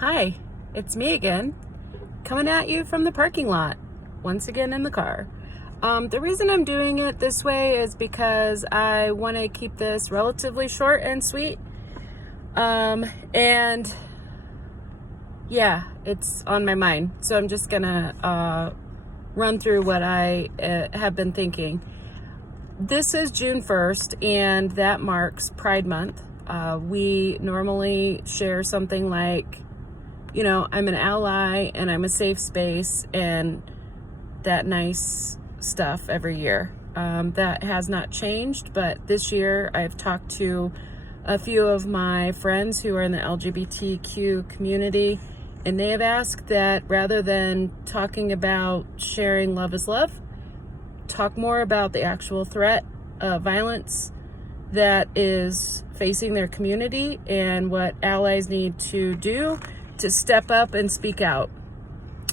Hi, it's me again, coming at you from the parking lot, once again in the car. The reason I'm doing it this way is because I want to keep this relatively short and sweet. And yeah, it's on my mind. So I'm just gonna run through what I have been thinking. This is June 1st, and that marks Pride Month. We normally share something like, I'm an ally and I'm a safe space and that nice stuff every year. That has not changed, but this year I've talked to a few of my friends who are in the LGBTQ community, and they have asked that rather than talking about sharing love is love, talk more about the actual threat of violence that is facing their community and what allies need to do to step up and speak out.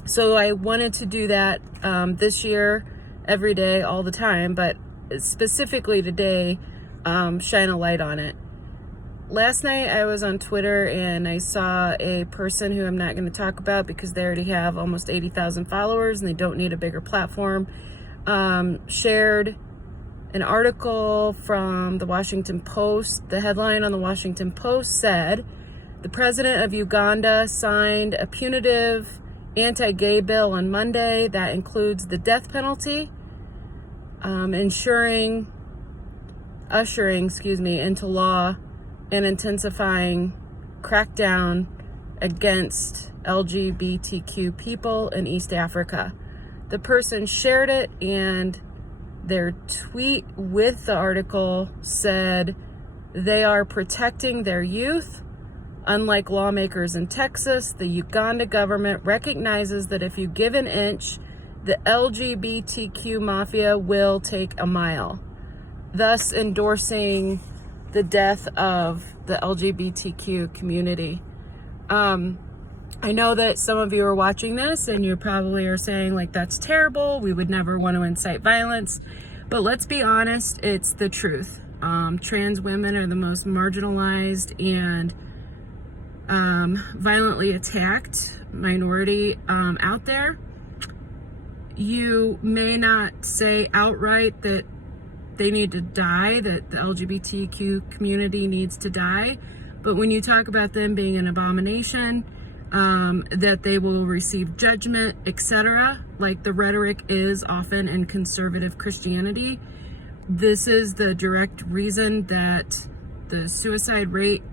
So I wanted to do that this year, every day, all the time, but specifically today, shine a light on it. Last night I was on Twitter and I saw a person who I'm not going to talk about because they already have almost 80,000 followers and they don't need a bigger platform, shared an article from the Washington Post. The headline on the Washington Post said, "The president of Uganda signed a punitive anti-gay bill on Monday that includes the death penalty, ushering into law and intensifying crackdown against LGBTQ people in East Africa." The person shared it, and their tweet with the article said they are protecting their youth. Unlike lawmakers in Texas, the Uganda government recognizes that if you give an inch, the LGBTQ mafia will take a mile, thus endorsing the death of the LGBTQ community. I know that some of you are watching this and you probably are saying, like, that's terrible. We would never want to incite violence. But let's be honest, it's the truth. Trans women are the most marginalized and violently attacked minority out there. You may not say outright that they need to die, that the LGBTQ community needs to die, but when you talk about them being an abomination, that they will receive judgment, etc., like the rhetoric is often in conservative Christianity, this is the direct reason that the suicide rate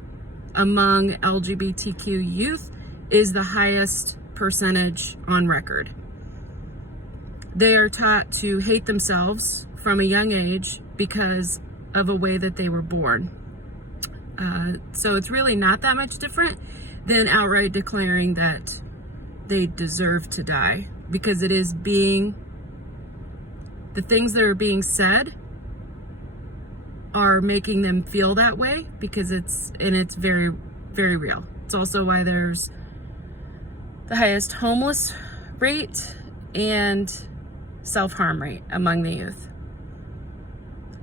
among LGBTQ youth is the highest percentage on record. They are taught to hate themselves from a young age because of a way that they were born. So it's really not that much different than outright declaring that they deserve to die, because it is the things that are being said are making them feel that way, because it's very, very real. It's also why there's the highest homeless rate and self-harm rate among the youth.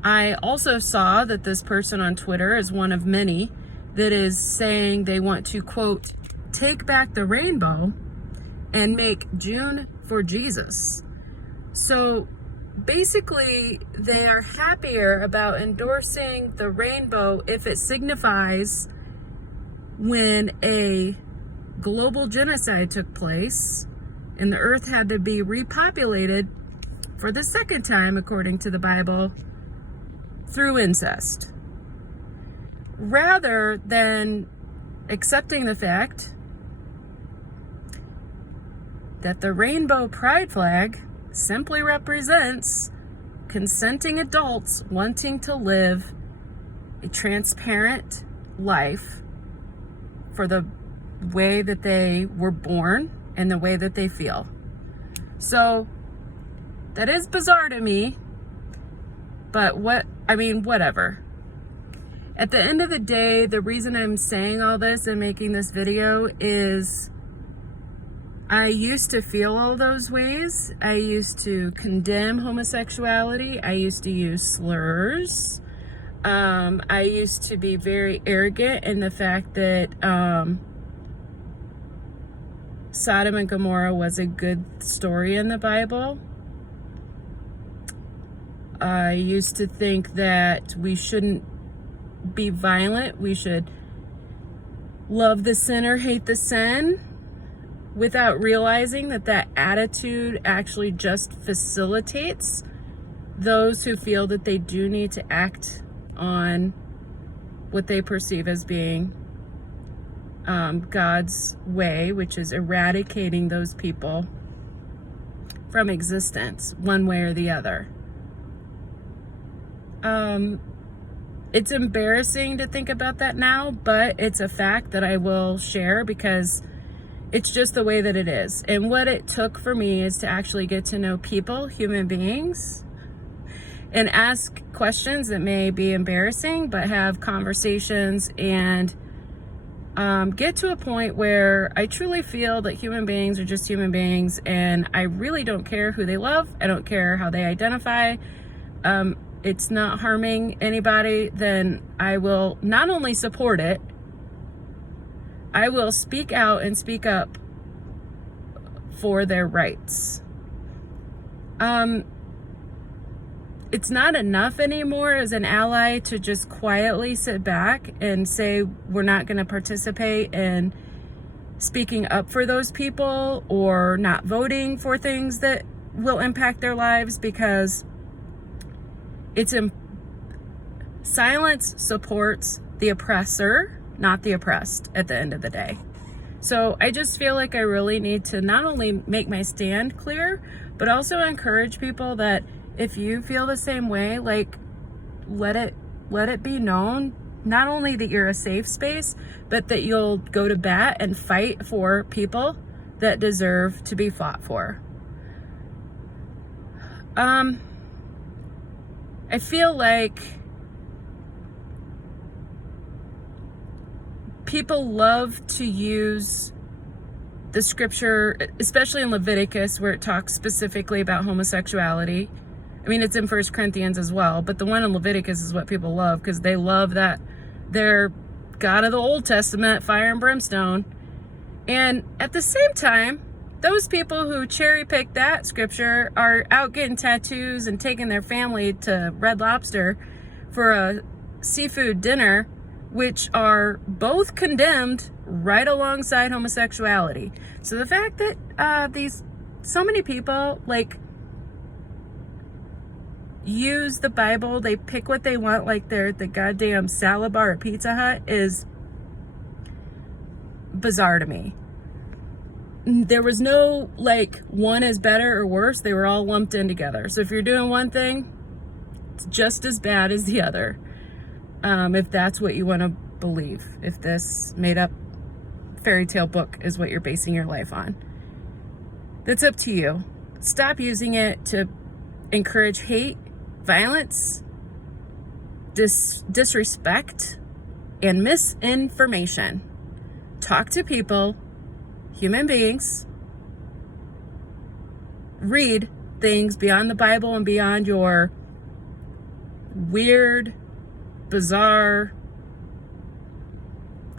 I also saw that this person on Twitter is one of many that is saying they want to, quote, take back the rainbow and make June for Jesus. So basically, they are happier about endorsing the rainbow if it signifies when a global genocide took place and the earth had to be repopulated for the second time, according to the Bible, through incest, rather than accepting the fact that the rainbow pride flag simply represents consenting adults wanting to live a transparent life for the way that they were born and the way that they feel. So that is bizarre to me, but whatever. At the end of the day, the reason I'm saying all this and making this video is I used to feel all those ways. I used to condemn homosexuality. I used to use slurs. I used to be very arrogant in the fact that Sodom and Gomorrah was a good story in the Bible. I used to think that we shouldn't be violent. We should love the sinner, hate the sin, without realizing that that attitude actually just facilitates those who feel that they do need to act on what they perceive as being God's way, which is eradicating those people from existence, one way or the other. It's embarrassing to think about that now, but it's a fact that I will share because it's just the way that it is. And what it took for me is to actually get to know people, human beings, and ask questions that may be embarrassing, but have conversations and get to a point where I truly feel that human beings are just human beings, and I really don't care who they love. I don't care how they identify. It's not harming anybody, then I will not only support it, I will speak out and speak up for their rights. It's not enough anymore as an ally to just quietly sit back and say we're not going to participate in speaking up for those people or not voting for things that will impact their lives, because silence supports the oppressor, not the oppressed at the end of the day. So I just feel like I really need to not only make my stand clear, but also encourage people that if you feel the same way, like let it be known, not only that you're a safe space, but that you'll go to bat and fight for people that deserve to be fought for. I feel like people love to use the scripture, especially in Leviticus, where it talks specifically about homosexuality. I mean, it's in 1 Corinthians as well, but the one in Leviticus is what people love because they love that they're God of the Old Testament, fire and brimstone. And at the same time, those people who cherry pick that scripture are out getting tattoos and taking their family to Red Lobster for a seafood dinner, which are both condemned right alongside homosexuality. So the fact that so many people use the Bible, they pick what they want, like they're the goddamn salad bar at Pizza Hut, is bizarre to me. There was no one is better or worse. They were all lumped in together. So if you're doing one thing, it's just as bad as the other. If that's what you want to believe, if this made up fairy tale book is what you're basing your life on, that's up to you. Stop using it to encourage hate, violence, disrespect, and misinformation. Talk to people, human beings. Read things beyond the Bible and beyond your weird, bizarre,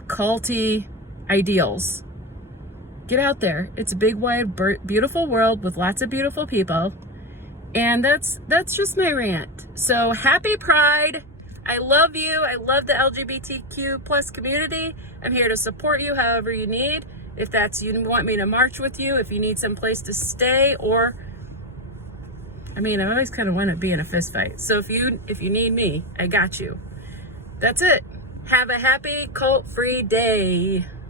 culty ideals. Get out there. It's a big, wide, beautiful world with lots of beautiful people. And that's just my rant. So happy Pride. I love you. I love the LGBTQ plus community. I'm here to support you however you need. If that's you want me to march with you, if you need some place to stay, or I always kind of want to be in a fist fight. So if you need me, I got you. That's it. Have a happy cult-free day.